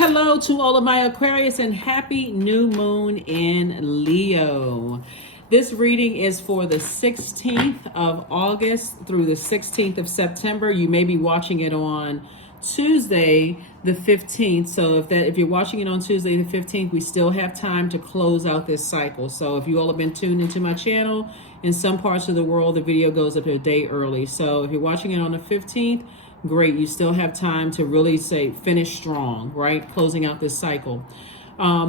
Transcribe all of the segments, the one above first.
Hello to all of my Aquarius and happy new moon in Leo. This reading is for the 16th of August through the 16th of September. You may be watching it on Tuesday the 15th. So if you're watching it on Tuesday the 15th, we still have time to close out this cycle. So if you all have been tuned into my channel, in some parts of the world, the video goes up a day early. So if you're watching it on the 15th, great. You still have time to really finish strong, right? Closing out this cycle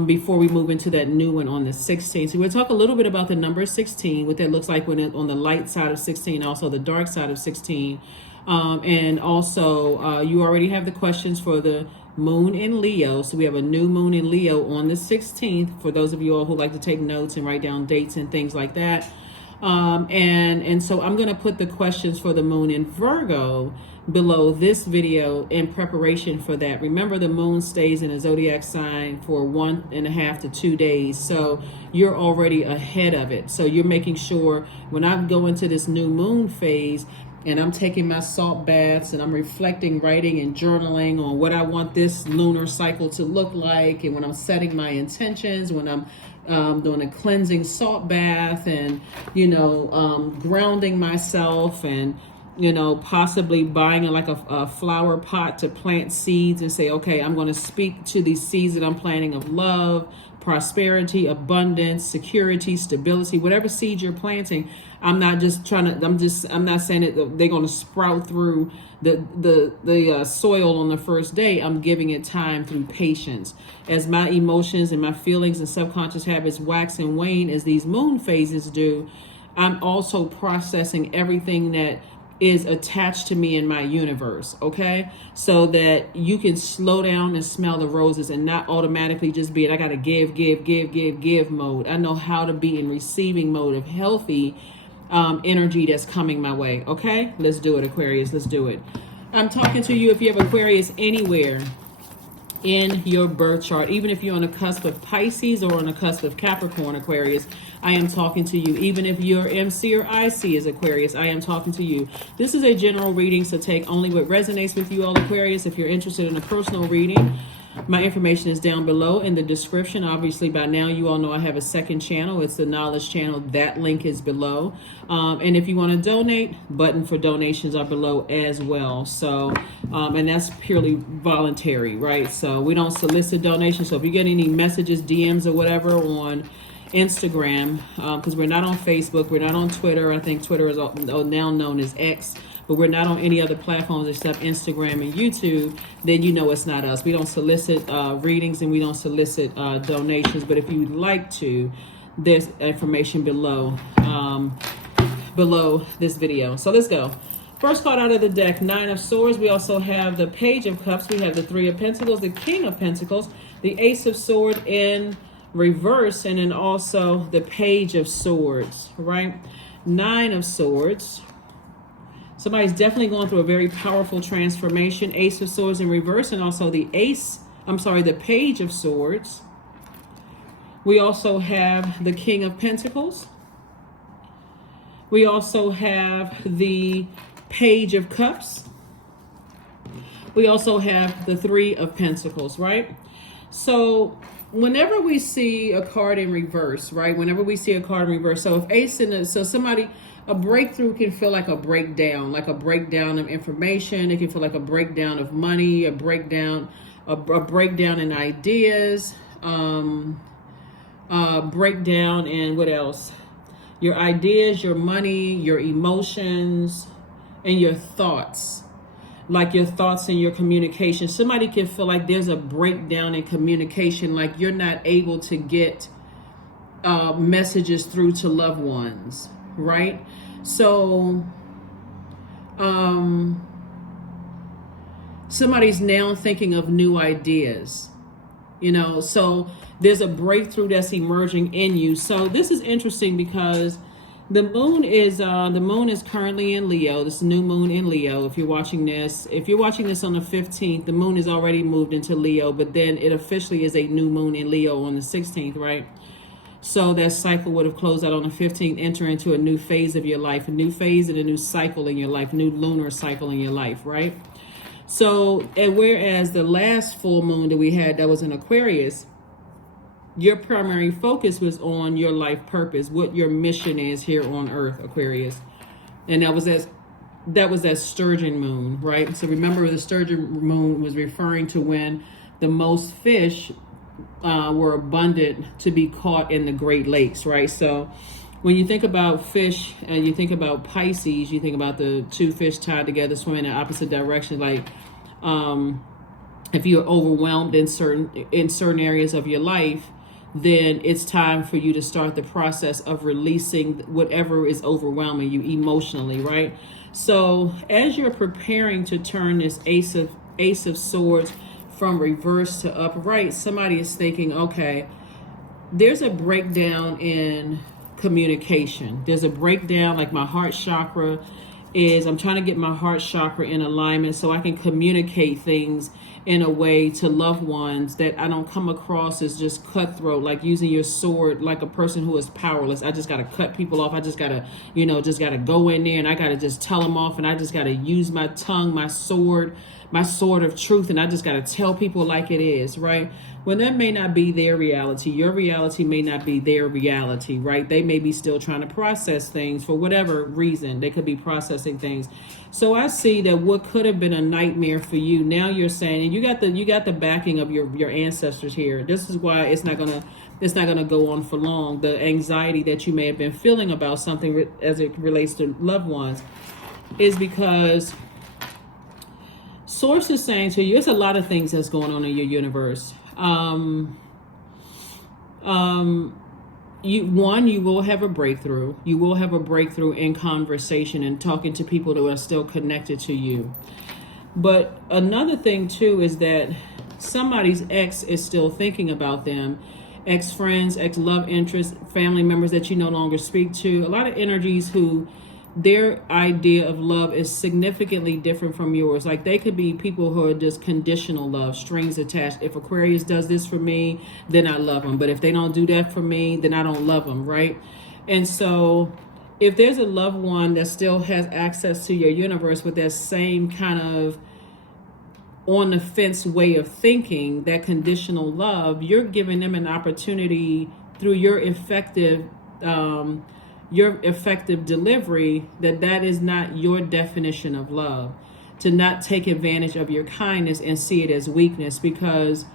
before we move into that new one on the 16th. So we'll talk a little bit about the number 16, what that looks like when it on the light side of 16, also the dark side of 16. And also you already have the questions for the moon in Leo. So we have a new moon in Leo on the 16th for those of you all who like to take notes and write down dates and things like that. And so I'm going to put the questions for the moon in Virgo below this video in preparation for that. Remember, the moon stays in a zodiac sign for 1.5 to 2 days. So you're already ahead of it. So you're making sure when I go into this new moon phase and I'm taking my salt baths and I'm reflecting, writing and journaling on what I want this lunar cycle to look like. And when I'm setting my intentions, when I'm doing a cleansing salt bath and, grounding myself and, possibly buying a flower pot to plant seeds and say, okay, I'm going to speak to these seeds that I'm planting of love, prosperity, abundance, security, stability, whatever seeds you're planting. I'm not saying that they're going to sprout through the soil on the first day. I'm giving it time through patience. As my emotions and my feelings and subconscious habits wax and wane as these moon phases do, I'm also processing everything that is attached to me in my universe, okay? So that you can slow down and smell the roses and not automatically just be I gotta give mode. I know how to be in receiving mode of healthy energy that's coming my way, okay? Let's do it, Aquarius, let's do it. I'm talking to you if you have Aquarius anywhere in your birth chart, even if you're on the cusp of Pisces or on the cusp of Capricorn, Aquarius, I am talking to you. Even if your MC or IC is Aquarius, I am talking to you. This is a general reading, so take only what resonates with you all, Aquarius. If you're interested in a personal reading, my information is down below in the description. Obviously, by now, you all know I have a second channel. It's the Knowledge Channel. That link is below. And if you want to donate, button for donations are below as well. So, and that's purely voluntary, right? So we don't solicit donations. So if you get any messages, DMs or whatever on Instagram, because we're not on Facebook, we're not on Twitter. I think Twitter is now known as X. But we're not on any other platforms except Instagram and YouTube, then you know it's not us. We don't solicit readings and we don't solicit donations. But if you'd like to, there's information below below this video. So let's go. First card out of the deck, Nine of Swords. We also have the Page of Cups. We have the Three of Pentacles, the King of Pentacles, the Ace of Swords in reverse, and then also the Page of Swords, right? Nine of Swords. Somebody's definitely going through a very powerful transformation. Ace of Swords in reverse, and also the Page of Swords. We also have the King of Pentacles. We also have the Page of Cups. We also have the Three of Pentacles, right? So whenever we see a card in reverse, right? Whenever we see a card in reverse, so if Ace in a breakthrough can feel like a breakdown of information. It can feel like a breakdown of money, a breakdown in ideas, breakdown in what else? Your ideas, your money, your emotions, and your thoughts. Like your thoughts and your communication. Somebody can feel like there's a breakdown in communication, like you're not able to get messages through to loved ones. Right? So somebody's now thinking of new ideas, so there's a breakthrough that's emerging in you. So this is interesting because the moon is currently in Leo. This new moon in Leo. If you're watching this on the 15th, the moon is already moved into Leo, but then it officially is a new moon in Leo on the 16th, right? So that cycle would have closed out on the 15th, enter into a new phase of your life, a new phase and a new cycle in your life, new lunar cycle in your life, right? So, and whereas the last full moon that we had that was in Aquarius, your primary focus was on your life purpose, what your mission is here on Earth, Aquarius. And that was that sturgeon moon, right? So remember, the sturgeon moon was referring to when the most fish were abundant to be caught in the Great Lakes, right? So when you think about fish and you think about Pisces, you think about the two fish tied together swimming in opposite directions. Like if you're overwhelmed in certain areas of your life, then it's time for you to start the process of releasing whatever is overwhelming you emotionally, right? So as you're preparing to turn this Ace of Swords from reverse to upright, somebody is thinking, okay, there's a breakdown in communication. There's a breakdown, like my heart chakra I'm trying to get my heart chakra in alignment so I can communicate things in a way to loved ones that I don't come across as just cutthroat, like using your sword like a person who is powerless. I just got to cut people off. I just got to, just got to go in there and I got to just tell them off, and I just got to use my tongue, my sword of truth, and I just got to tell people like it is, right? Well, that may not be their reality. Your reality may not be their reality, right? They may be still trying to process things for whatever reason. They could be processing things. So I see that what could have been a nightmare for you, now you're saying, and you got the backing of your ancestors here. This is why it's not gonna go on for long. The anxiety that you may have been feeling about something as it relates to loved ones is because Source is saying to you, it's a lot of things that's going on in your universe. You will have a breakthrough. You will have a breakthrough in conversation and talking to people that are still connected to you. But another thing too is that somebody's ex is still thinking about them. Ex-friends, ex-love interests, family members that you no longer speak to. A lot of energies who their idea of love is significantly different from yours. Like they could be people who are just conditional love, strings attached. If Aquarius does this for me, then I love them. But if they don't do that for me, then I don't love them, right? And so if there's a loved one that still has access to your universe with that same kind of on the fence way of thinking, that conditional love, you're giving them an opportunity through your effective delivery that is not your definition of love, to not take advantage of your kindness and see it as weakness, because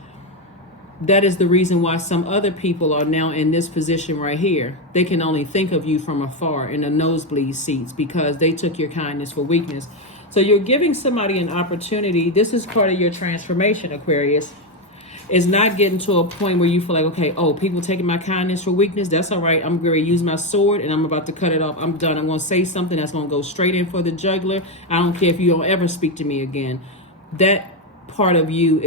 that is the reason why some other people are now in this position right here. They can only think of you from afar in the nosebleed seats because they took your kindness for weakness. So you're giving somebody an opportunity. This is part of your transformation, Aquarius. Is not getting to a point where you feel like, okay, people taking my kindness for weakness. That's all right. I'm going to use my sword and I'm about to cut it off. I'm done. I'm going to say something that's going to go straight in for the jugular. I don't care if you don't ever speak to me again. That part of you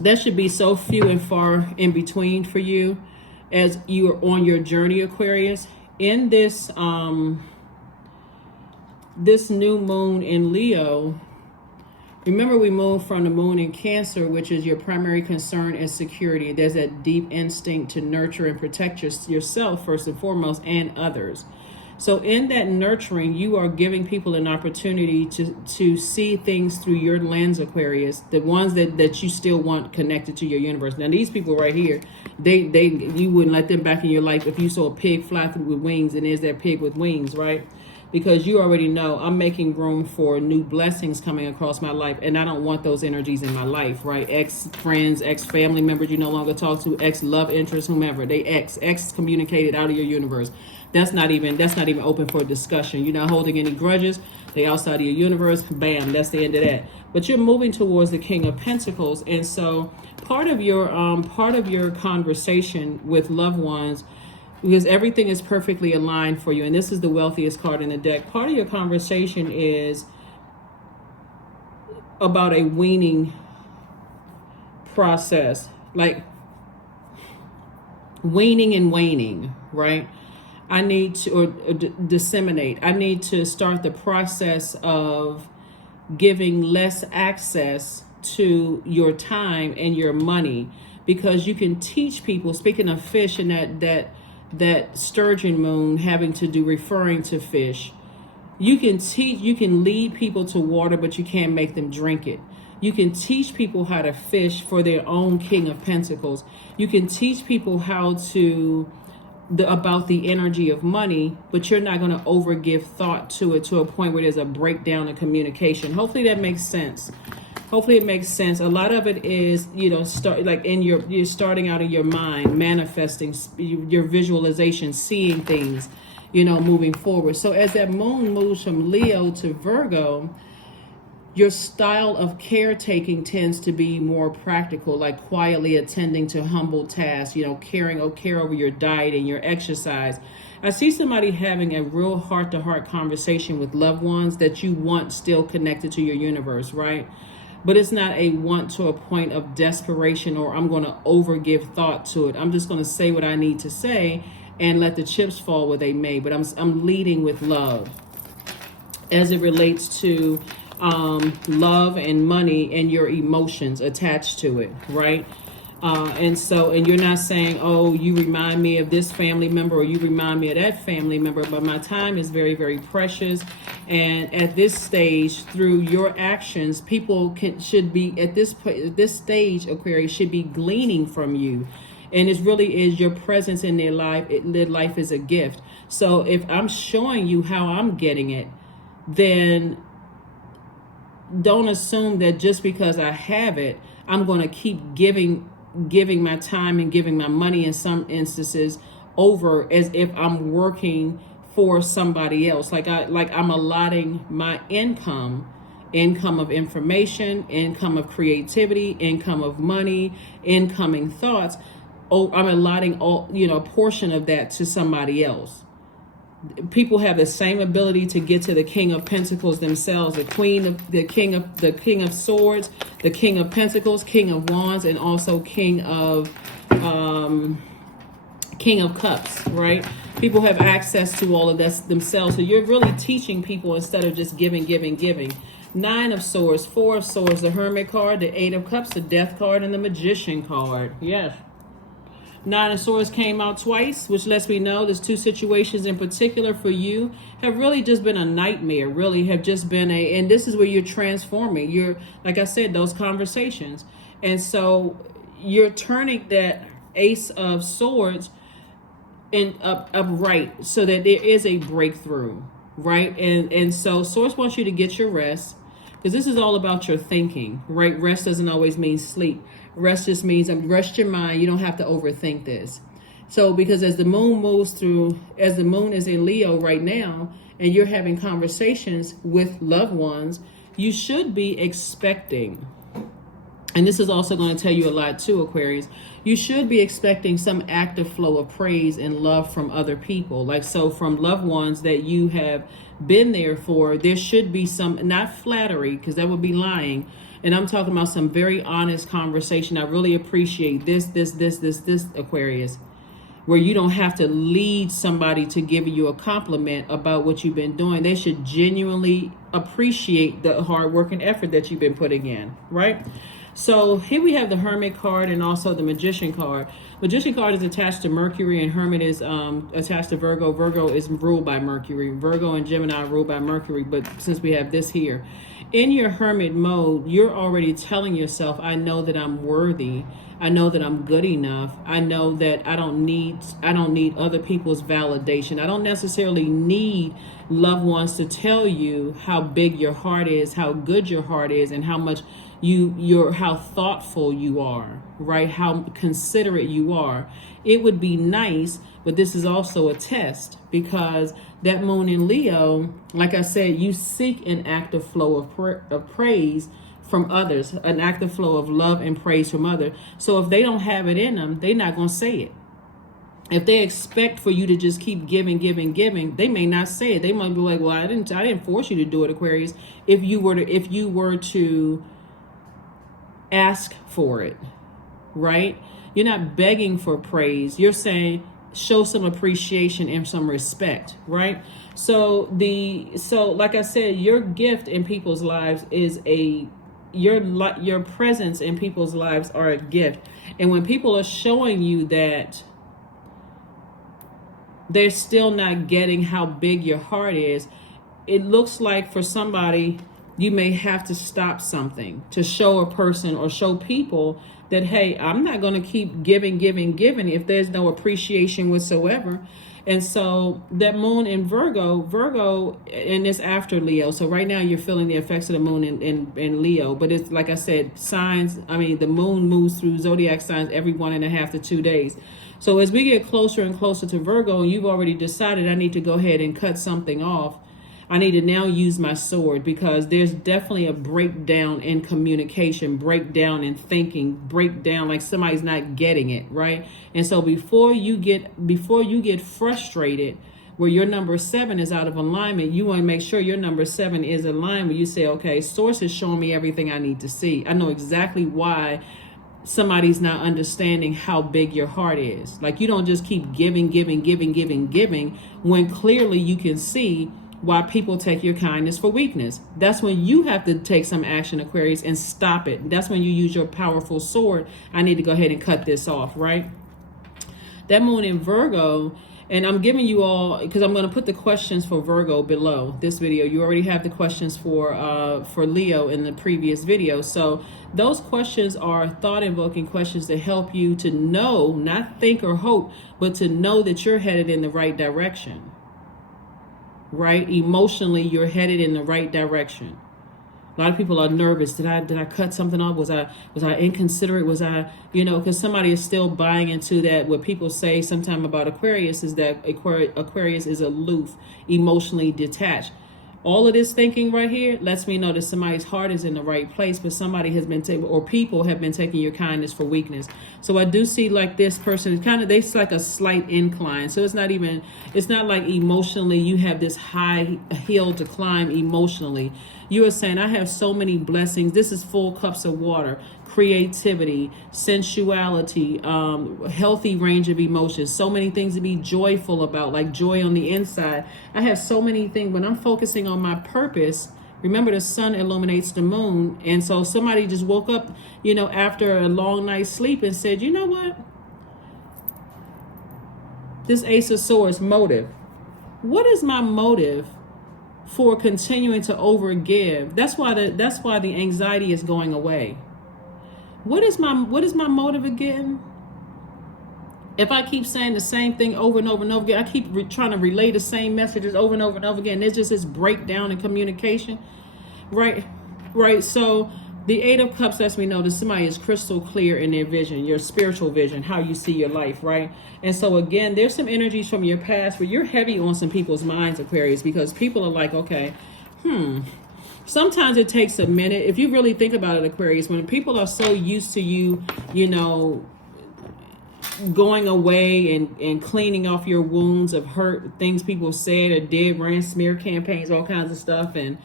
that should be so few and far in between for you as you are on your journey, Aquarius. In this, this new moon in Leo, remember, we moved from the moon in Cancer, which is your primary concern and security. There's that deep instinct to nurture and protect yourself first and foremost, and others. So in that nurturing, you are giving people an opportunity to see things through your lens, Aquarius, the ones that you still want connected to your universe. Now, these people right here, you wouldn't let them back in your life if you saw a pig fly through with wings, and there's that pig with wings, right? Because you already know I'm making room for new blessings coming across my life, and I don't want those energies in my life, right? Ex-friends, ex-family members you no longer talk to, ex-love interests, whomever. They excommunicated out of your universe. That's not even open for discussion. You're not holding any grudges. They outside of your universe. Bam, that's the end of that. But you're moving towards the King of Pentacles, and so part of your conversation with loved ones, because everything is perfectly aligned for you, and this is the wealthiest card in the deck. Part of your conversation is about a weaning process, like weaning and waning, right? I need to, or disseminate. I need to start the process of giving less access to your time and your money, because you can teach people, speaking of fish and that sturgeon moon having to do referring to fish, You can teach, you can lead people to water, but you can't make them drink it. You can teach people how to fish for their own King of Pentacles. You can teach people how to about the energy of money, but you're not going to overgive thought to it to a point where there's a breakdown in communication. Hopefully that makes sense. Hopefully it makes sense. A lot of it is, start like you're starting out in your mind, manifesting your visualization, seeing things, moving forward. So as that moon moves from Leo to Virgo, your style of caretaking tends to be more practical, like quietly attending to humble tasks, caring care over your diet and your exercise. I see somebody having a real heart-to-heart conversation with loved ones that you want still connected to your universe, right? But it's not a want to a point of desperation or I'm going to overgive thought to it. I'm just going to say what I need to say and let the chips fall where they may. But I'm leading with love as it relates to love and money and your emotions attached to it, right? And you're not saying, oh, you remind me of this family member or you remind me of that family member, but my time is very, very precious. And at this stage, through your actions, people should be at this stage, Aquarius, should be gleaning from you. And it really is your presence in their life. Their life is a gift. So if I'm showing you how I'm getting it, then don't assume that just because I have it, I'm going to keep giving my time and giving my money in some instances over as if I'm working for somebody else. Like I'm allotting my income of information, income of creativity, income of money, incoming thoughts. Oh, I'm allotting a portion of that to somebody else. People have the same ability to get to the King of Pentacles themselves, the King of Swords, the King of Pentacles, King of Wands, and also King of Cups, right? People have access to all of this themselves. So you're really teaching people instead of just giving. Nine of Swords, Four of Swords, the Hermit card, the Eight of Cups, the Death card, and the Magician card. Yes. Nine of Swords came out twice, which lets me know there's two situations in particular for you have really just been a nightmare, really have just been and this is where you're transforming. You're, like I said, those conversations. And so you're turning that Ace of Swords upright so that there is a breakthrough, right? And so Swords wants you to get your rest, because this is all about your thinking, right? Rest doesn't always mean sleep. Rest just means rest your mind. You don't have to overthink this. So because as the moon is in Leo right now, and you're having conversations with loved ones, you should be expecting, and this is also going to tell you a lot too, Aquarius, you should be expecting some active flow of praise and love from other people. Like, so from loved ones that you have been there for, there should be some, not flattery, because that would be lying. And I'm talking about some very honest conversation. I really appreciate this, Aquarius, where you don't have to lead somebody to give you a compliment about what you've been doing. They should genuinely appreciate the hard work and effort that you've been putting in, right? So here we have the Hermit card and also the Magician card. Magician card is attached to Mercury, and Hermit is attached to Virgo. Virgo is ruled by Mercury. Virgo and Gemini are ruled by Mercury, but since we have this here, in your Hermit mode, you're already telling yourself, I know that I'm worthy. I know that I'm good enough. I know that I don't need other people's validation. I don't necessarily need loved ones to tell you how big your heart is, how good your heart is, and how much how thoughtful you are, right? How considerate you are. It would be nice, but this is also a test, because that moon in Leo, like I said, you seek an active flow of praise from others, an active flow of love and praise from others. So if they don't have it in them, they're not going to say it. If they expect for you to just keep giving, they may not say it. They might be like, well, I didn't force you to do it, Aquarius. If you were to ask for it, right? You're not begging for praise. You're saying, show some appreciation and some respect, right? So like I said, your gift in people's lives is your presence in people's lives are a gift. And when people are showing you that they're still not getting how big your heart is, it looks like for somebody, you may have to stop something to show a person or show people that, hey, I'm not going to keep giving if there's no appreciation whatsoever. And so that moon in Virgo, and it's after Leo. So right now you're feeling the effects of the moon in Leo. But it's like I said, signs, I mean, the moon moves through zodiac signs every 1.5 to 2 days. So as we get closer and closer to Virgo, and you've already decided I need to go ahead and cut something off, I need to now use my sword, because there's definitely a breakdown in communication, breakdown in thinking, breakdown like somebody's not getting it, right? And so before you get frustrated where your number 7 is out of alignment, you want to make sure your number 7 is aligned where you say, okay, source is showing me everything I need to see. I know exactly why somebody's not understanding how big your heart is. Like, you don't just keep giving when clearly you can see why people take your kindness for weakness. That's when you have to take some action, Aquarius, and stop it. That's when you use your powerful sword. I need to go ahead and cut this off, right? That moon in Virgo, and I'm giving you all, because I'm going to put the questions for Virgo below this video. You already have the questions for Leo in the previous video. So those questions are thought-invoking questions to help you to know, not think or hope, but to know that you're headed in the right direction. Right? Emotionally, you're headed in the right direction. A lot of people are nervous. Did I cut something off? Was I inconsiderate? Was I, because somebody is still buying into that. What people say sometimes about Aquarius is that Aquarius is aloof, emotionally detached. All of this thinking right here lets me know that somebody's heart is in the right place, but somebody has been or people have been taking your kindness for weakness. So I do see like this person it's like a slight incline. So it's not like emotionally you have this high hill to climb emotionally. You are saying, I have so many blessings. This is full cups of water, creativity, sensuality, healthy range of emotions, so many things to be joyful about, like joy on the inside. I have so many things. When I'm focusing on my purpose, remember the sun illuminates the moon. And so somebody just woke up, after a long night's sleep and said, you know what? This Ace of Swords motive. What is my motive for continuing to overgive? That's why the anxiety is going away. What is my motive again? If I keep saying the same thing over and over and over again, I keep trying to relay the same messages over and over and over again. There's just this breakdown in communication, right? So the 8 of Cups lets me know that somebody is crystal clear in their vision, your spiritual vision, how you see your life, right? And so again, there's some energies from your past where you're heavy on some people's minds, Aquarius, because people are like, okay, sometimes it takes a minute. If you really think about it, Aquarius, when people are so used to you, going away and cleaning off your wounds of hurt, things people said or did, ran smear campaigns, all kinds of stuff. And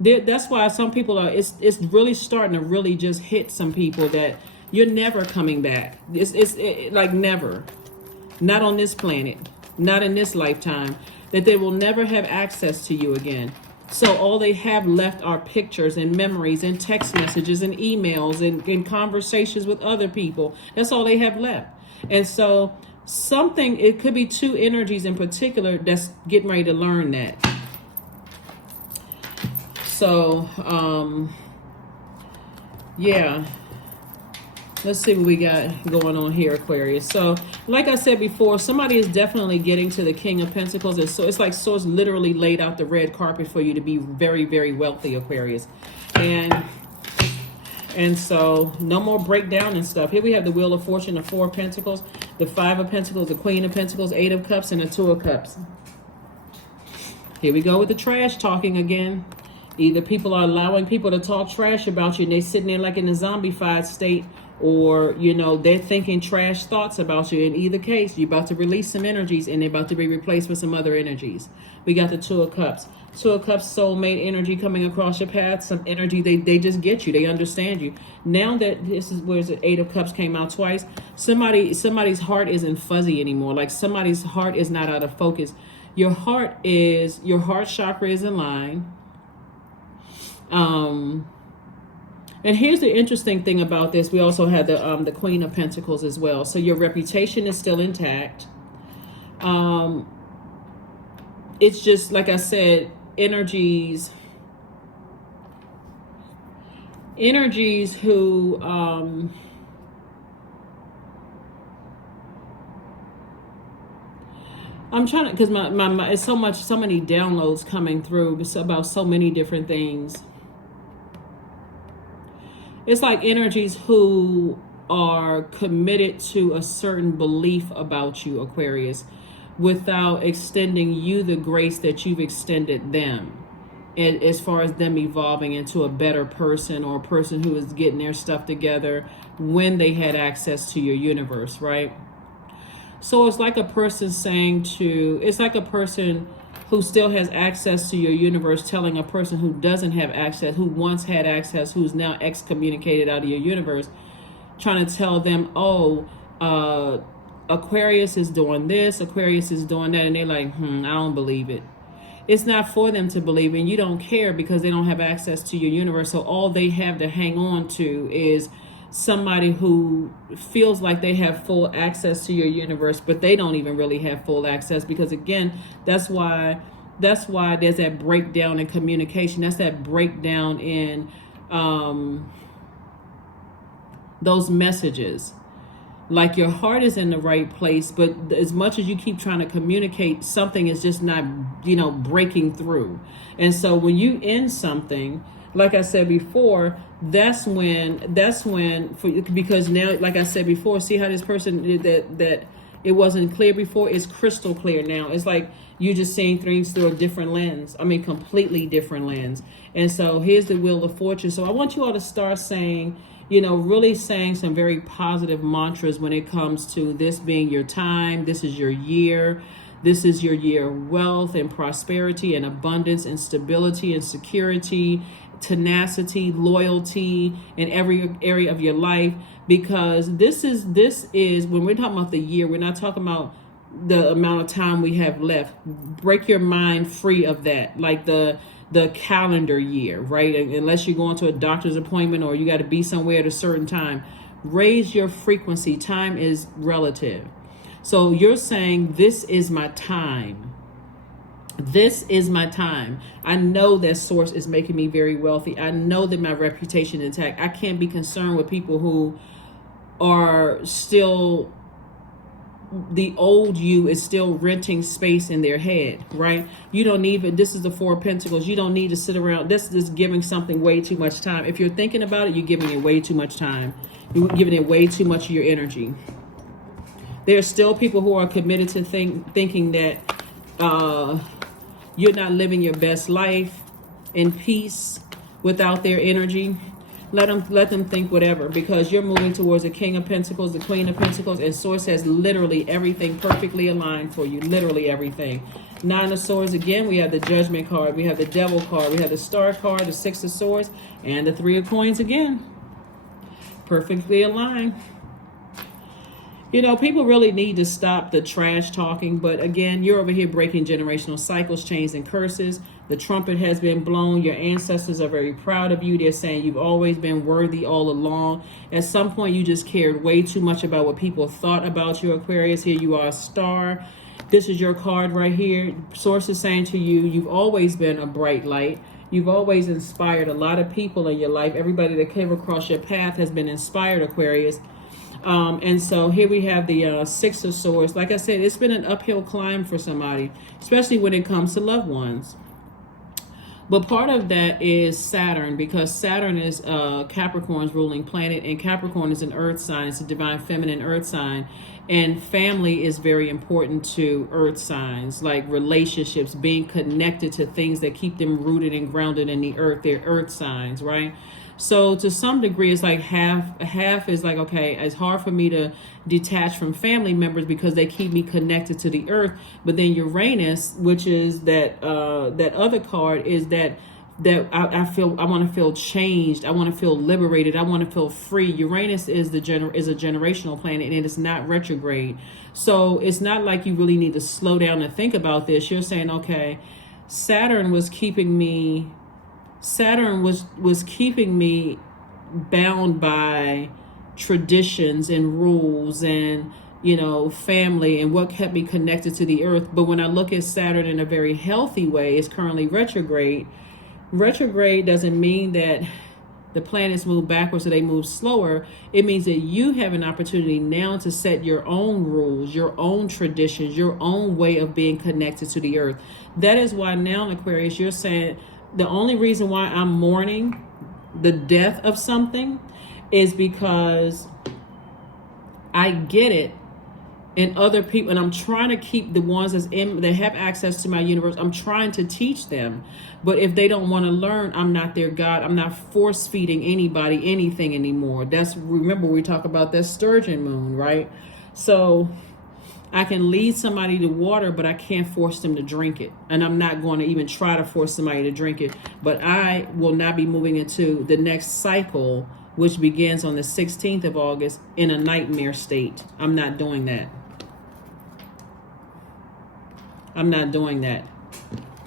that's why some people are, it's really starting to really just hit some people that you're never coming back. It's like never, not on this planet, not in this lifetime, that they will never have access to you again. So all they have left are pictures and memories and text messages and emails and conversations with other people. That's all they have left. And so it could be 2 energies in particular that's getting ready to learn that. So, yeah. Let's see what we got going on here, Aquarius. So, like I said before, somebody is definitely getting to the King of Pentacles. And so it's like Source literally laid out the red carpet for you to be very, very wealthy, Aquarius. And so no more breakdown and stuff. Here we have the Wheel of Fortune, the 4 of Pentacles, the 5 of Pentacles, the Queen of Pentacles, 8 of Cups, and the 2 of Cups. Here we go with the trash talking again. Either people are allowing people to talk trash about you and they're sitting there like in a zombified state, or, they're thinking trash thoughts about you. In either case, you're about to release some energies and they're about to be replaced with some other energies. We got the 2 of Cups. 2 of Cups, soulmate energy coming across your path. Some energy, they just get you. They understand you. Now that this is where the 8 of Cups came out twice, somebody's heart isn't fuzzy anymore. Like somebody's heart is not out of focus. Your heart chakra is in line. And here's the interesting thing about this. We also had the Queen of Pentacles as well. So your reputation is still intact. It's just, like I said, energies who I'm trying to, because my it's so many downloads coming through about so many different things. It's like energies who are committed to a certain belief about you, Aquarius, without extending you the grace that you've extended them. And as far as them evolving into a better person, or a person who is getting their stuff together when they had access to your universe, right? So it's like a person it's like a person who still has access to your universe telling a person who doesn't have access, who once had access, who's now excommunicated out of your universe, trying to tell them, oh, Aquarius is doing this, Aquarius is doing that, and they're like, I don't believe it. It's not for them to believe, and you don't care because they don't have access to your universe. So all they have to hang on to is somebody who feels like they have full access to your universe, but they don't even really have full access, because again, that's why there's that breakdown in communication. That's that breakdown in those messages. Like, your heart is in the right place, but as much as you keep trying to communicate, something is just not, breaking through. And so when you end something, like I said before, that's when because now, like I said before, see how this person that it wasn't clear before, it's crystal clear now. It's like you're just seeing things through a different lens. I mean, completely different lens. And so here's the Wheel of Fortune. So I want you all to start saying, really saying some very positive mantras when it comes to this being your time. This is your year. This is your year of wealth and prosperity and abundance and stability and security, tenacity, loyalty in every area of your life. Because this is when we're talking about the year, we're not talking about the amount of time we have left. Break your mind free of that, like the calendar year, right? Unless you're going to a doctor's appointment or you got to be somewhere at a certain time. Raise your frequency. Time is relative. So you're saying, this is my time. This is my time. I know that source is making me very wealthy. I know that my reputation is intact. I can't be concerned with people who are still, the old you is still renting space in their head, right? You don't need, this is the Four of Pentacles. You don't need to sit around. This is giving something way too much time. If you're thinking about it, you're giving it way too much time. You're giving it way too much of your energy. There are still people who are committed to thinking that you're not living your best life in peace without their energy. Let them think whatever, because you're moving towards the King of Pentacles, the Queen of Pentacles, and Source has literally everything perfectly aligned for you. Literally everything. Nine of Swords, again, we have the Judgment card, we have the Devil card, we have the Star card, the Six of Swords, and the Three of Coins again. Perfectly aligned. People really need to stop the trash talking. But again, you're over here breaking generational cycles, chains, and curses. The trumpet has been blown. Your ancestors are very proud of you. They're saying you've always been worthy all along. At some point, you just cared way too much about what people thought about you, Aquarius. Here you are, Star. This is your card right here. Source is saying to you, you've always been a bright light. You've always inspired a lot of people in your life. Everybody that came across your path has been inspired, Aquarius. And so here we have the Six of Swords. Like I said, it's been an uphill climb for somebody, especially when it comes to loved ones. But part of that is Saturn, because Saturn is Capricorn's ruling planet, and Capricorn is an earth sign. It's a divine feminine earth sign. And family is very important to earth signs, like relationships, being connected to things that keep them rooted and grounded in the earth. They're earth signs, right? So to some degree, it's like half is like, okay, it's hard for me to detach from family members because they keep me connected to the earth. But then Uranus, which is that other card, is that I want to feel changed. I want to feel liberated. I want to feel free. Uranus is a generational planet, and it is not retrograde. So it's not like you really need to slow down and think about this. You're saying, okay, Saturn was keeping me bound by traditions and rules and family and what kept me connected to the earth. But when I look at Saturn in a very healthy way, it's currently retrograde. Retrograde doesn't mean that the planets move backwards or they move slower. It means that you have an opportunity now to set your own rules, your own traditions, your own way of being connected to the earth. That is why now, Aquarius, you're saying the only reason why I'm mourning the death of something is because I get it. And other people, and I'm trying to keep the ones that have access to my universe, I'm trying to teach them. But if they don't want to learn, I'm not their God. I'm not force feeding anybody anything anymore. Remember we talk about that sturgeon moon, right? So I can lead somebody to water, but I can't force them to drink it. And I'm not going to even try to force somebody to drink it. But I will not be moving into the next cycle, which begins on the 16th of August, in a nightmare state. I'm not doing that. I'm not doing that,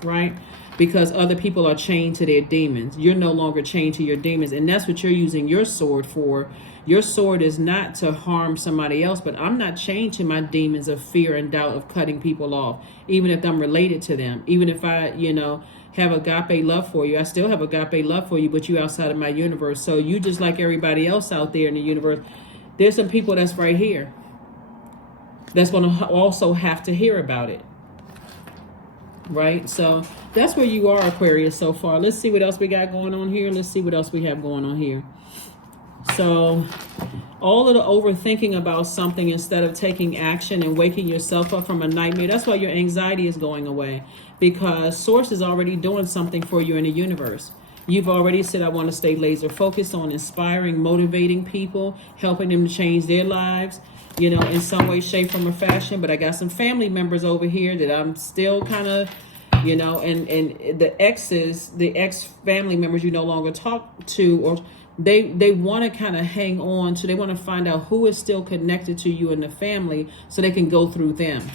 right? Because other people are chained to their demons. You're no longer chained to your demons, and that's what you're using your sword for. Your sword is not to harm somebody else, but I'm not chained to my demons of fear and doubt of cutting people off, even if I'm related to them. Even if I, have agape love for you, I still have agape love for you, but you outside of my universe. So you just like everybody else out there in the universe. There's some people that's right here that's going to also have to hear about it. Right? So that's where you are, Aquarius, so far. Let's see what else we got going on here. Let's see what else we have going on here. So all of the overthinking about something instead of taking action and waking yourself up from a nightmare, that's why your anxiety is going away, because Source is already doing something for you in the universe. You've already said, I want to stay laser focused on inspiring, motivating people, helping them to change their lives, in some way, shape, form, or fashion. But I got some family members over here that I'm still kind of, and the ex family members you no longer talk to, or they want to kind of hang on to, they want to find out who is still connected to you in the family so they can go through them.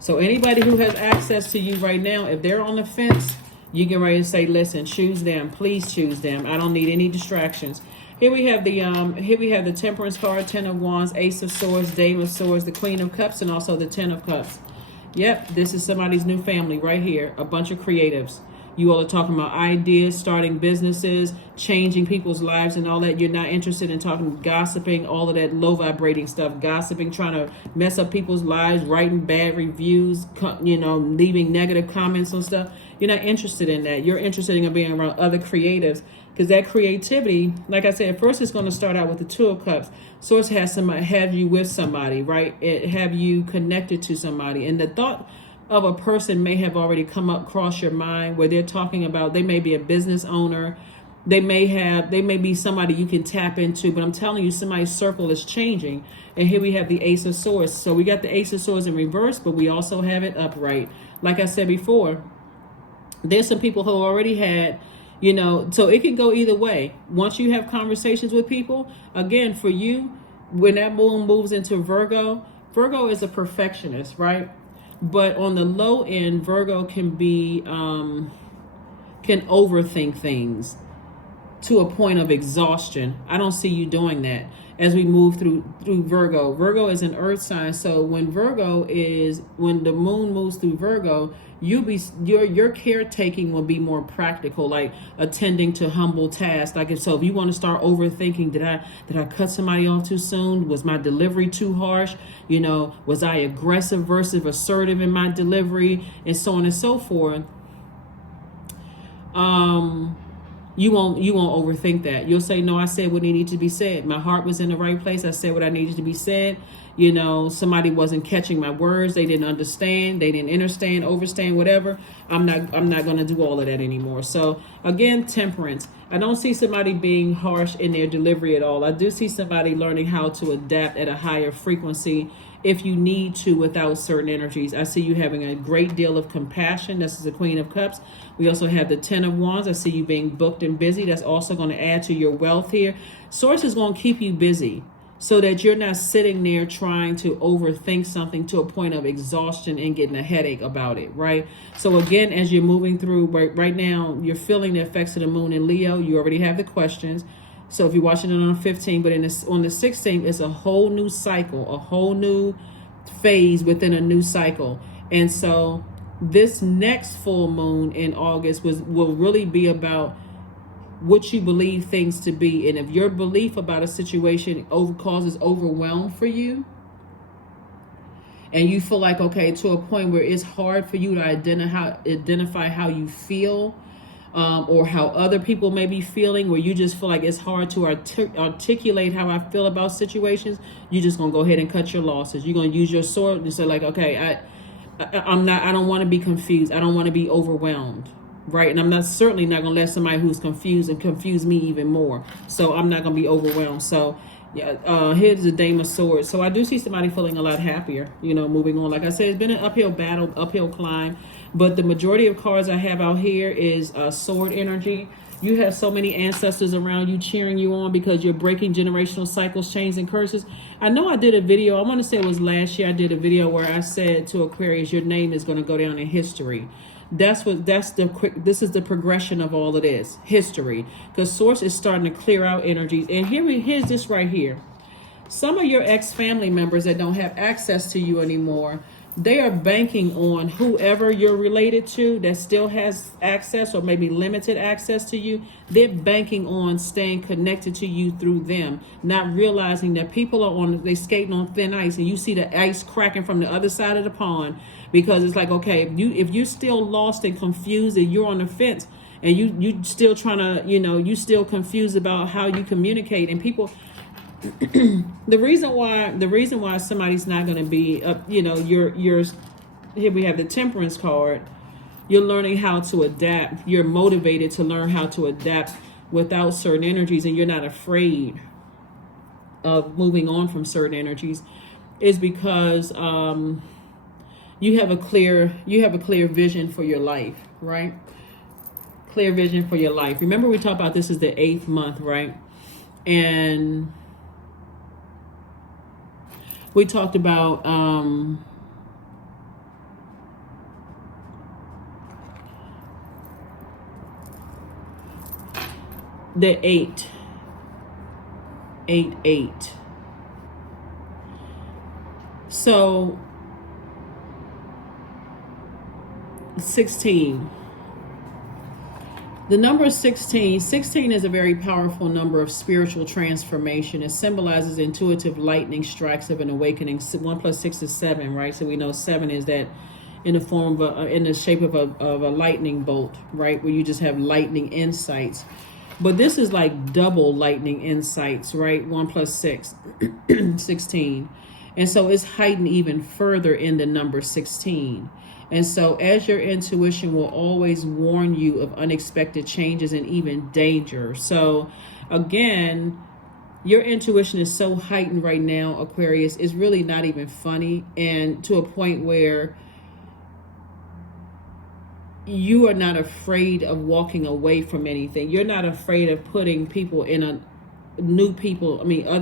So anybody who has access to you right now, if they're on the fence, you get ready to say, listen, choose them. Please choose them. I don't need any distractions. Here we have the Temperance card, Ten of Wands, Ace of Swords, Dame of Swords, the Queen of Cups, and also the Ten of Cups. Yep, this is somebody's new family right here. A bunch of creatives. You all are talking about ideas, starting businesses, changing people's lives and all that. You're not interested in talking, gossiping, all of that low vibrating stuff, gossiping, trying to mess up people's lives, writing bad reviews, leaving negative comments on stuff. You're not interested in that. You're interested in being around other creatives, because that creativity, like I said, first it's going to start out with the Two of Cups. Source has have you with somebody, right? Have you connected to somebody. And the thought of a person may have already come up across your mind, where they're talking about, they may be a business owner. They may be somebody you can tap into, but I'm telling you, somebody's circle is changing. And here we have the Ace of Swords. So we got the Ace of Swords in reverse, but we also have it upright. Like I said before, there's some people who already had, so it can go either way. Once you have conversations with people, again, for you, when that moon moves into Virgo is a perfectionist, right? But on the low end, Virgo can be, can overthink things to a point of exhaustion. I don't see you doing that as we move through Virgo. Virgo is an earth sign. So when the moon moves through Virgo, your caretaking will be more practical, like attending to humble tasks. If you want to start overthinking, did I cut somebody off too soon? Was my delivery too harsh? Was I aggressive versus assertive in my delivery, and so on and so forth? You won't overthink that. You'll say, no, I said what needed to be said. My heart was in the right place. I said what I needed to be said. Somebody wasn't catching my words. They didn't understand. They didn't understand, overstand, whatever. I'm not going to do all of that anymore. So again, Temperance. I don't see somebody being harsh in their delivery at all. I do see somebody learning how to adapt at a higher frequency if you need to without certain energies. I see you having a great deal of compassion. This is the Queen of Cups. We also have the Ten of Wands. I see you being booked and busy. That's also going to add to your wealth here. Source is going to keep you busy so that you're not sitting there trying to overthink something to a point of exhaustion and getting a headache about it, right? So again, as you're moving through right now, you're feeling the effects of the moon in Leo. You already have the questions. So if you're watching it on the 15th, but on the 16th, it's a whole new cycle, a whole new phase within a new cycle. And so this next full moon in August will really be about what you believe things to be. And if your belief about a situation causes overwhelm for you, and you feel like, okay, to a point where it's hard for you to identify how you feel, or how other people may be feeling, where you just feel like it's hard to articulate how I feel about situations, you're just gonna go ahead and cut your losses. You're gonna use your sword and say like, okay, I don't want to be confused. I don't want to be overwhelmed, right? And I'm certainly not gonna let somebody who's confused and confuse me even more. So I'm not gonna be overwhelmed. So yeah, here's the Dame of Swords. So I do see somebody feeling a lot happier, moving on. Like I said, it's been an uphill battle, uphill climb, but the majority of cards I have out here is sword energy. You have so many ancestors around you cheering you on because you're breaking generational cycles, chains, and curses. I know I did a video, I want to say it was last year, I did a video where I said to Aquarius, your name is going to go down in history. This is the progression of all of this history, because source is starting to clear out energies. And here's this right here. Some of your ex-family members that don't have access to you anymore, they are banking on whoever you're related to that still has access or maybe limited access to you. They're banking on staying connected to you through them, not realizing that people are they skating on thin ice, and you see the ice cracking from the other side of the pond, because it's like, okay, if you're still lost and confused and you're on the fence and you still trying to, you still confused about how you communicate, and people, the reason why somebody's not going to be you're here we have the Temperance card. You're learning how to adapt. You're motivated to learn how to adapt without certain energies, and you're not afraid of moving on from certain energies, is because you have a clear vision for your life, right? Clear vision for your life. Remember, we talked about this is the 8th month, right? And we talked about the 8. So 16. The number 16 is a very powerful number of spiritual transformation. It symbolizes intuitive lightning strikes of an awakening. 1 plus 6 is 7, right? So we know 7 is that in the form of in the shape of a lightning bolt, right? Where you just have lightning insights. But this is like double lightning insights, right? 1 plus 6, 16. And so it's heightened even further in the number 16. And so as your intuition will always warn you of unexpected changes and even danger. So again, your intuition is so heightened right now, Aquarius, it's really not even funny. And to a point where you are not afraid of walking away from anything. You're not afraid of putting people other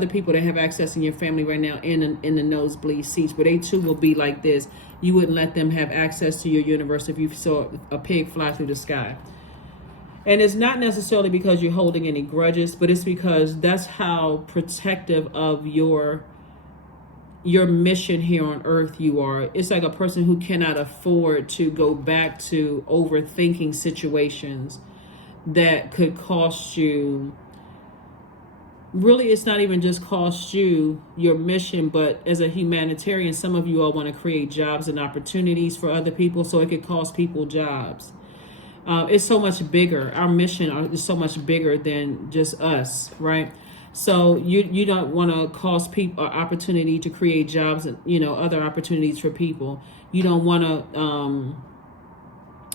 people that have access in your family right now in the nosebleed seats, where they too will be like this. You wouldn't let them have access to your universe if you saw a pig fly through the sky. And it's not necessarily because you're holding any grudges, but it's because that's how protective of your mission here on earth you are. It's like a person who cannot afford to go back to overthinking situations that could cost you. Really, it's not even just cost you your mission, but as a humanitarian, some of you all want to create jobs and opportunities for other people, so it could cost people jobs. It's so much bigger. Our mission is so much bigger than just us, right? So you don't want to cost people an opportunity to create jobs and other opportunities for people. You don't want to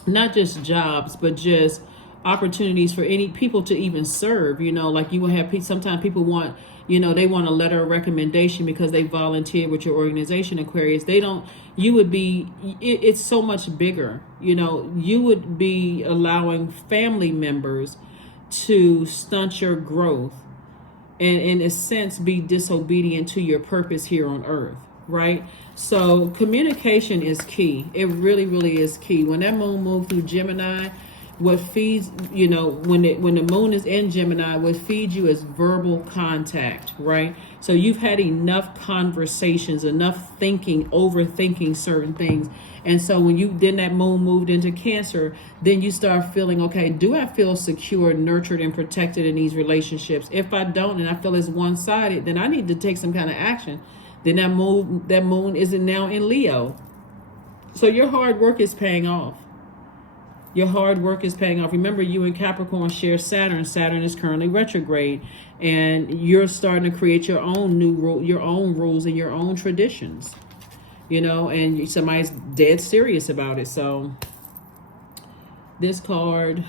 not just jobs, but just opportunities for any people to even serve. Like you will have sometimes people want they want a letter of recommendation because they volunteered with your organization, Aquarius. It's so much bigger. You would be allowing family members to stunt your growth and in a sense be disobedient to your purpose here on earth, right? So communication is key. It really, really is key. When that moon moved through Gemini, What feeds, when the moon is in Gemini, what feeds you is verbal contact, right? So you've had enough conversations, enough thinking, overthinking certain things. And so when that moon moved into Cancer, then you start feeling, okay, do I feel secure, nurtured, and protected in these relationships? If I don't, and I feel it's one-sided, then I need to take some kind of action. Then that moon isn't now in Leo. So your hard work is paying off. Your hard work is paying off. Remember, you and Capricorn share Saturn. Saturn is currently retrograde, and you're starting to create your own your own rules and your own traditions. And somebody's dead serious about it. So this card,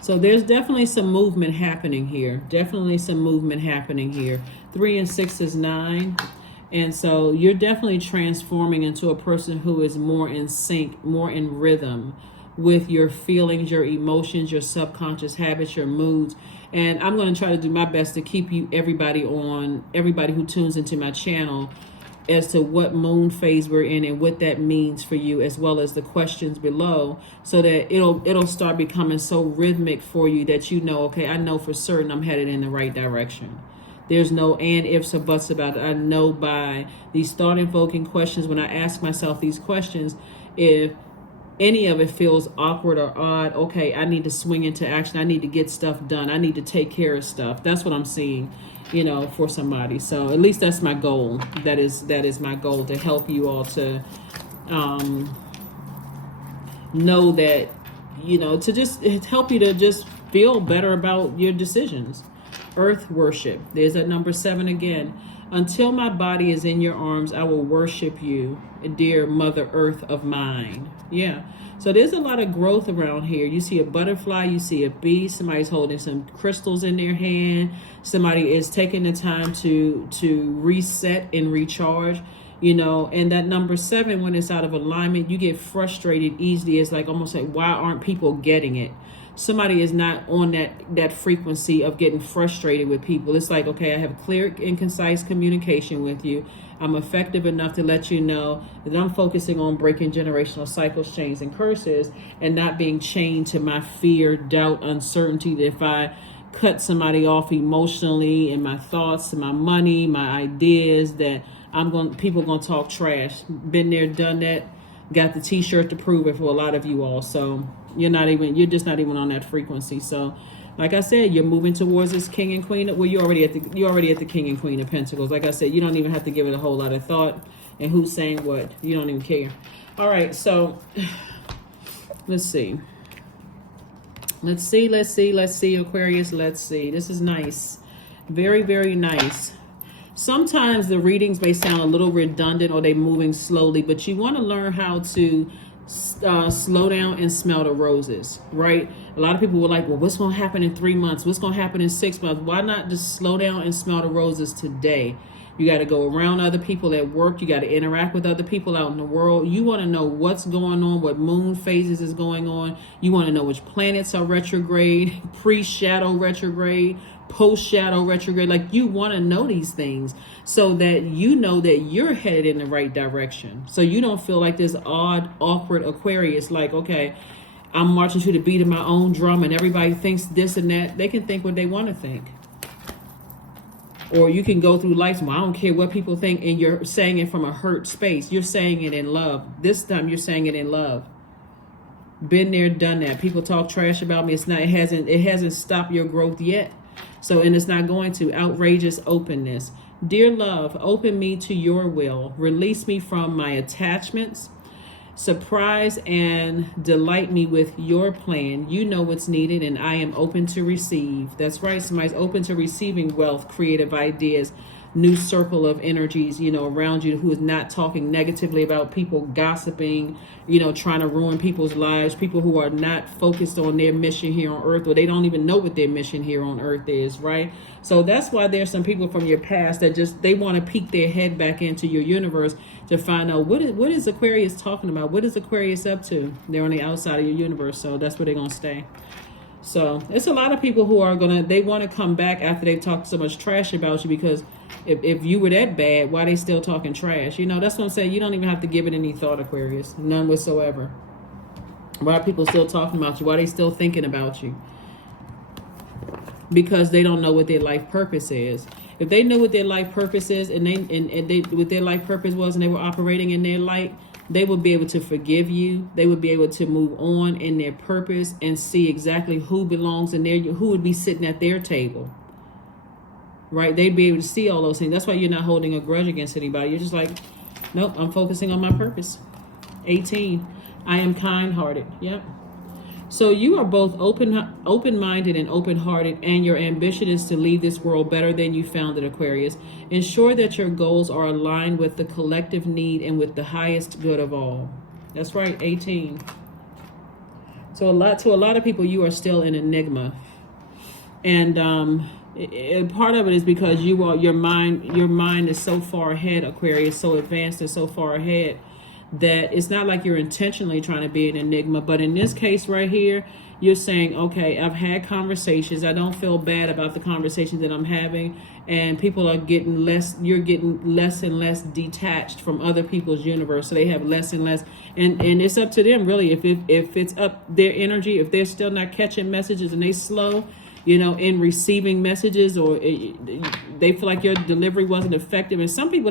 So there's definitely some movement happening here. 3 and 6 is 9. And so you're definitely transforming into a person who is more in sync, more in rhythm with your feelings, your emotions, your subconscious habits, your moods. And I'm going to try to do my best to keep everybody who tunes into my channel, as to what moon phase we're in and what that means for you, as well as the questions below, so that it'll start becoming so rhythmic for you that okay, I know for certain I'm headed in the right direction. There's no and ifs or buts about it. I know by these thought-invoking questions, when I ask myself these questions, if any of it feels awkward or odd, okay, I need to swing into action. I need to get stuff done. I need to take care of stuff. That's what I'm seeing, for somebody. So at least that's my goal. That is my goal, to help you all to know that, to just help you to just feel better about your decisions. Earth worship. There's that number 7 again. Until my body is in your arms, I will worship you, dear Mother Earth of mine. Yeah. So there's a lot of growth around here. You see a butterfly, you see a bee, somebody's holding some crystals in their hand. Somebody is taking the time to reset and recharge, and that number 7, when it's out of alignment, you get frustrated easily. It's like almost like, why aren't people getting it? Somebody is not on that frequency of getting frustrated with people. It's like, okay, I have clear and concise communication with you. I'm effective enough to let you know that I'm focusing on breaking generational cycles, chains, and curses, and not being chained to my fear, doubt, uncertainty, that if I cut somebody off emotionally in my thoughts, and my money, my ideas, that people are gonna talk trash. Been there, done that. Got the t-shirt to prove it for a lot of you all. So you're just not even on that frequency. So like I said, you're moving towards this King and Queen. Well, you're already at the King and Queen of Pentacles. Like I said, you don't even have to give it a whole lot of thought, and who's saying what. You don't even care. All right, so let's see, Aquarius. Let's see. This is nice. Very, very nice. Sometimes the readings may sound a little redundant, or they're moving slowly, but you want to learn how to slow down and smell the roses, right? A lot of people were like, well, what's going to happen in 3 months? What's going to happen in 6 months? Why not just slow down and smell the roses today? You got to go around other people at work. You got to interact with other people out in the world. You want to know what's going on, what moon phases is going on. You want to know which planets are retrograde, pre-shadow retrograde, post-shadow retrograde. Like, you want to know these things so that you know that you're headed in the right direction. So you don't feel like this odd, awkward Aquarius, like, okay, I'm marching to the beat of my own drum and everybody thinks this and that. They can think what they want to think. Or you can go through life, well, I don't care what people think, and you're saying it from a hurt space. You're saying it in love. This time you're saying it in love. Been there, done that. People talk trash about me. It hasn't stopped your growth yet. So, and it's not going to. Outrageous openness. Dear love, open me to your will. Release me from my attachments. Surprise and delight me with your plan. You know what's needed, and I am open to receive. That's right. Somebody's open to receiving wealth, creative ideas, new circle of energies, around you, who is not talking negatively about people, gossiping, trying to ruin people's lives, people who are not focused on their mission here on earth, or they don't even know what their mission here on earth is, right? So that's why there's some people from your past that they want to peek their head back into your universe to find out what is Aquarius talking about? What is Aquarius up to? They're on the outside of your universe, so that's where they're going to stay. So it's a lot of people who are they want to come back after they've talked so much trash about you, because If you were that bad, why they still talking trash? You know, that's what I'm saying. You don't even have to give it any thought, Aquarius. None whatsoever. Why are people still talking about you? Why are they still thinking about you? Because they don't know what their life purpose is. If they knew what their life purpose is, and they what their life purpose was, and they were operating in their light, they would be able to forgive you. They would be able to move on in their purpose and see exactly who belongs in there, who would be sitting at their table. Right? They'd be able to see all those things. That's why you're not holding a grudge against anybody. You're just like, nope, I'm focusing on my purpose. 18. I am kind-hearted. Yep. So you are both open-minded and open-hearted, and your ambition is to leave this world better than you found it, Aquarius. Ensure that your goals are aligned with the collective need and with the highest good of all. That's right, 18. So to a lot of people, you are still an enigma. And part of it is because your mind is so far ahead, Aquarius, so advanced and so far ahead, that it's not like you're intentionally trying to be an enigma. But in this case right here, you're saying, okay, I've had conversations. I don't feel bad about the conversations that I'm having. And people are getting less, you're getting less and less detached from other people's universe. So they have less and less. And it's up to them, really. If it's up their energy, if they're still not catching messages and they slow, you know, in receiving messages, or they feel like your delivery wasn't effective. And some people,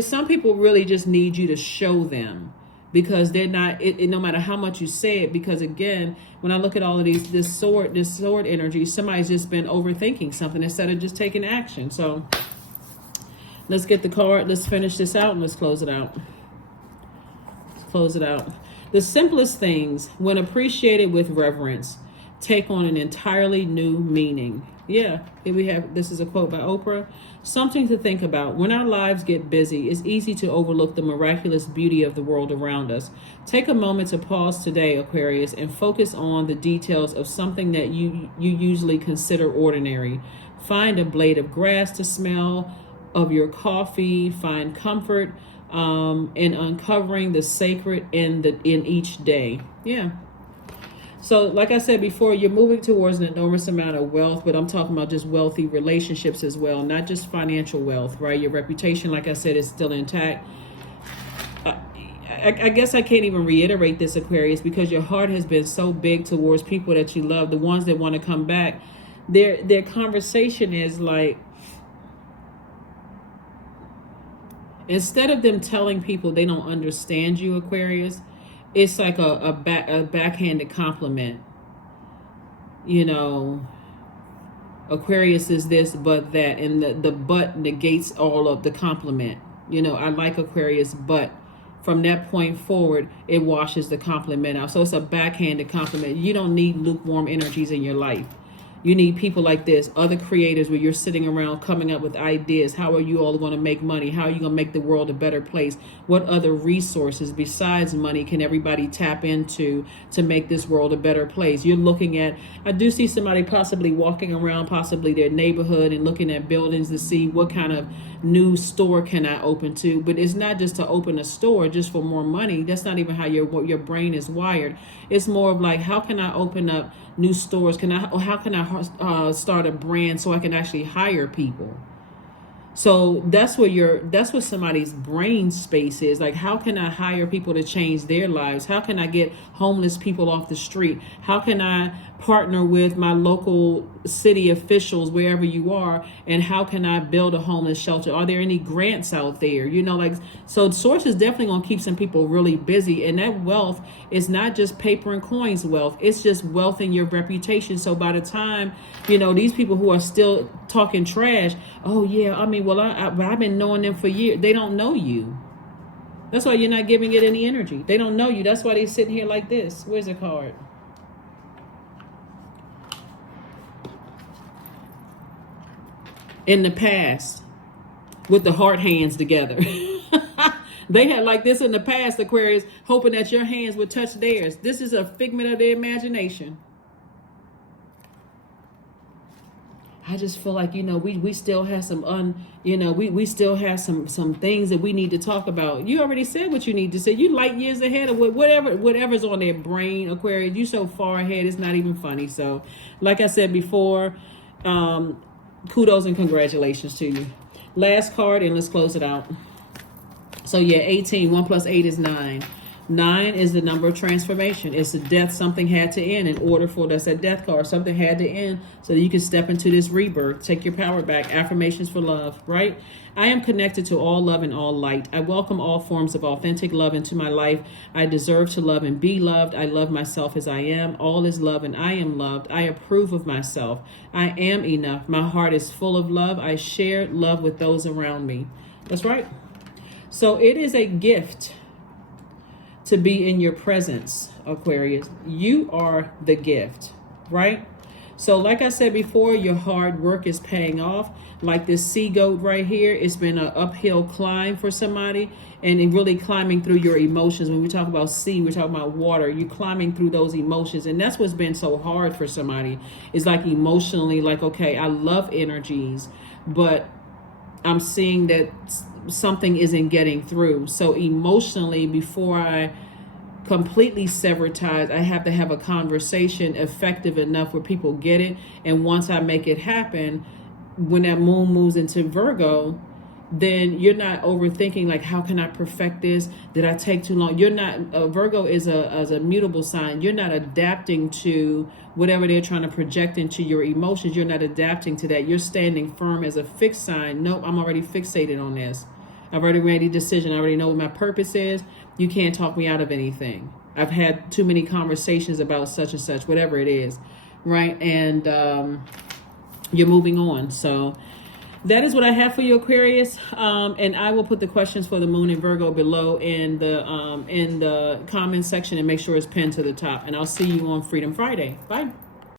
some people really just need you to show them, because they're not, no matter how much you say it, because again, when I look at all of this sword energy, somebody's just been overthinking something instead of just taking action. So let's get the card. Let's finish this out and let's close it out. The simplest things, when appreciated with reverence, take on an entirely new meaning. Yeah, here we have, this is a quote by Oprah. Something to think about. When our lives get busy, it's easy to overlook the miraculous beauty of the world around us. Take a moment to pause today, Aquarius, and focus on the details of something that you usually consider ordinary. Find a blade of grass to smell, of your coffee. Find comfort in uncovering the sacred in each day. Yeah. So like I said before, you're moving towards an enormous amount of wealth, but I'm talking about just wealthy relationships as well, not just financial wealth, right? Your reputation, like I said, is still intact. I guess I can't even reiterate this, Aquarius, because your heart has been so big towards people that you love, the ones that want to come back. Their conversation is like, instead of them telling people they don't understand you, Aquarius, it's like a backhanded compliment. You know, Aquarius is this, but that, and the but negates all of the compliment. You know, I like Aquarius, but from that point forward, it washes the compliment out. So it's a backhanded compliment. You don't need lukewarm energies in your life. You need people like this, other creators, where you're sitting around coming up with ideas. How are you all going to make money? How are you going to make the world a better place? What other resources besides money can everybody tap into to make this world a better place? You're looking at, I do see somebody possibly walking around possibly their neighborhood and looking at buildings to see what kind of new store can I open to. But it's not just to open a store just for more money. That's not even how your brain is wired. It's more of like, how can I open up new stores? How can I start a brand so I can actually hire people? So that's what somebody's brain space is. Like, how can I hire people to change their lives? How can I get homeless people off the street? How can I partner with my local city officials, wherever you are, and how can I build a homeless shelter? Are there any grants out there? You know, like, so Source is definitely going to keep some people really busy. And that wealth is not just paper and coins wealth. It's just wealth in your reputation. So by the time, you know, these people who are still talking trash, oh yeah, I mean, well, I've been knowing them for years. They don't know you. That's why you're not giving it any energy. They don't know you. That's why they're sitting here like this. Where's the card? In the past, with the heart hands together. They had like this in the past, Aquarius, hoping that your hands would touch theirs. This is a figment of their imagination. I just feel like, you know, we still have some we still have some things that we need to talk about. You already said what you need to say. You light years ahead of whatever's on their brain, Aquarius. You so far ahead, it's not even funny. So like I said before, kudos and congratulations to you. Last card, and let's close it out. So yeah, 18. 1 plus 8 is 9. 9 is the number of transformation. It's a death. Something had to end in order for, that's a death card. Something had to end so that you can step into this rebirth. Take your power back. Affirmations for love, right? I am connected to all love and all light. I welcome all forms of authentic love into my life. I deserve to love and be loved. I love myself as I am. All is love and I am loved. I approve of myself. I am enough. My heart is full of love. I share love with those around me. That's right. So it is a gift to be in your presence, Aquarius. You are the gift, right? So like I said before, your hard work is paying off. Like this sea goat right here, it's been an uphill climb for somebody, and it really climbing through your emotions. When we talk about sea, we're talking about water. You're climbing through those emotions, and that's what's been so hard for somebody. Is like emotionally, like, okay, I love energies, but I'm seeing that something isn't getting through. So emotionally, before I completely sever ties, I have to have a conversation effective enough where people get it. And once I make it happen, when that moon moves into Virgo, then you're not overthinking, like, how can I perfect this? Did I take too long? You're not, Virgo is a mutable sign. You're not adapting to whatever they're trying to project into your emotions. You're not adapting to that. You're standing firm as a fixed sign. Nope, I'm already fixated on this. I've already made a decision. I already know what my purpose is. You can't talk me out of anything. I've had too many conversations about such and such, whatever it is, right? And you're moving on. So that is what I have for you, Aquarius. And I will put the questions for the moon in Virgo below in the comment section, and make sure it's pinned to the top. And I'll see you on Freedom Friday. Bye.